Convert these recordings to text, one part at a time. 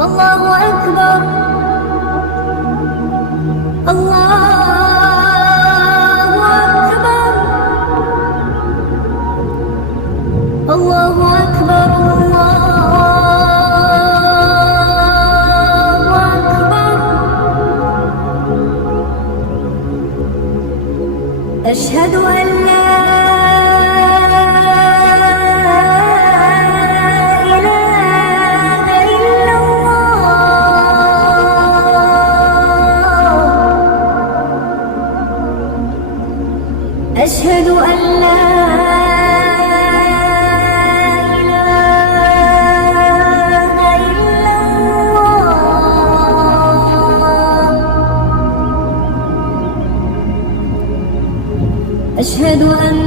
الله أكبر. الله أكبر. الله أكبر. الله أكبر. أشهد أن لا أشهد أن لا إله إلا الله. أشهد أن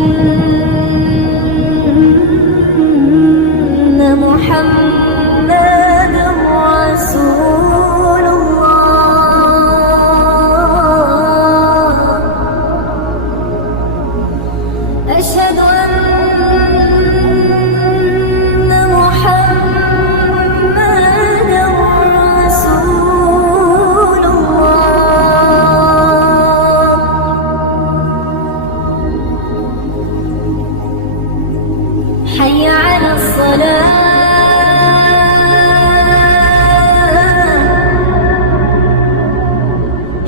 محمدًا رسول الله. أشهد أن محمدًا رسول الله. حي على الصلاة.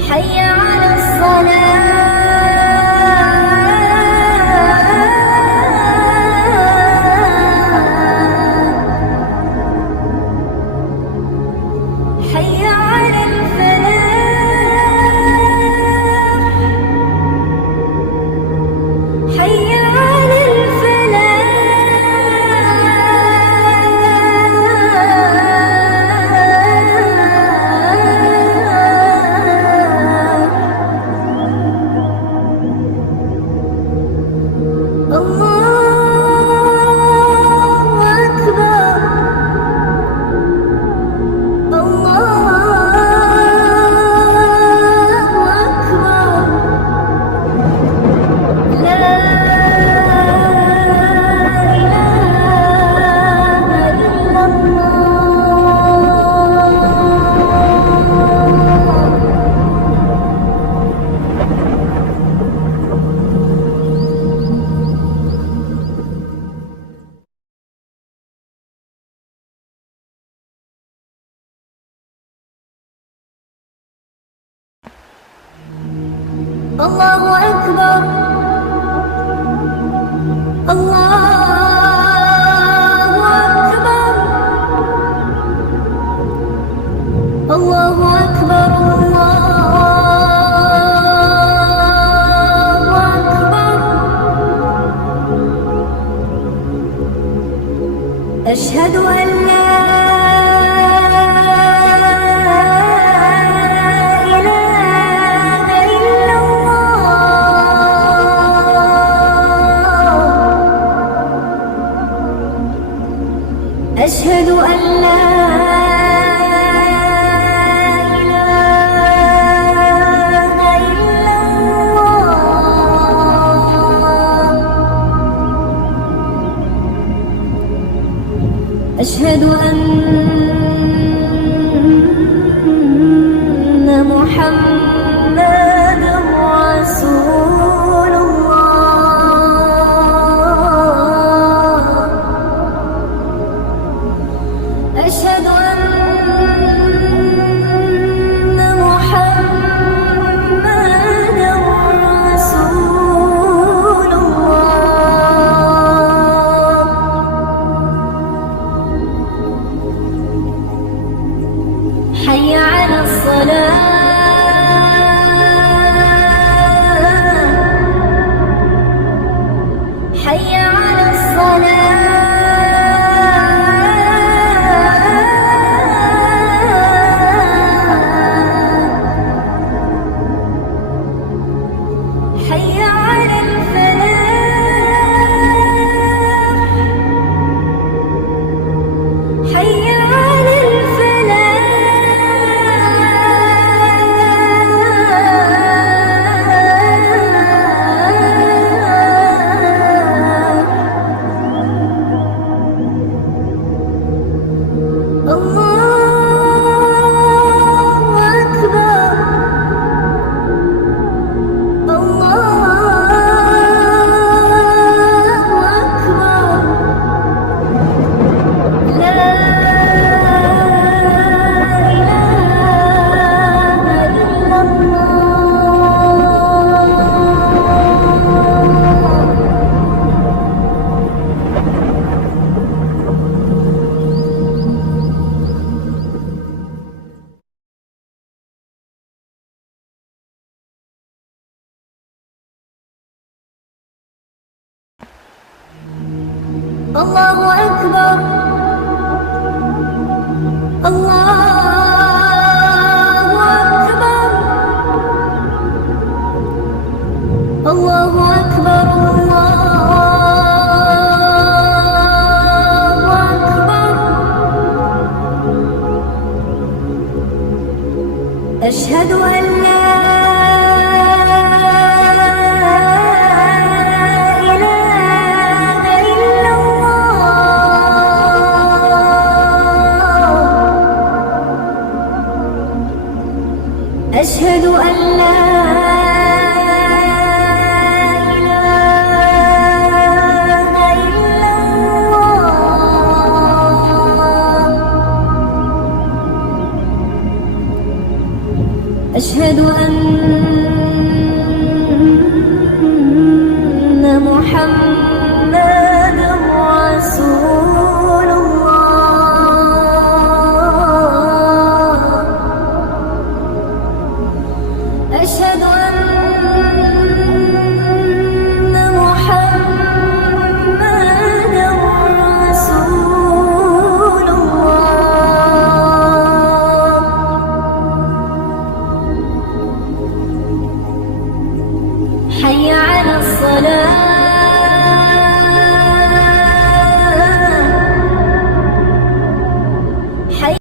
حي على الصلاة. حي على الفلاح. حي على الفلاح. الله أكبر. الله أكبر. الله أكبر. الله أكبر. الله أكبر. أشهد أن لا أشهد أن لا إله إلا الله. أشهد أن محمدًا رسول الله. أشهد أن محمدًا رسول الله. حي على الصلاة. الله أكبر الله أكبر الله أكبر الله أكبر أشهد أن لا أشهد أن لا إله إلا الله أشهد أن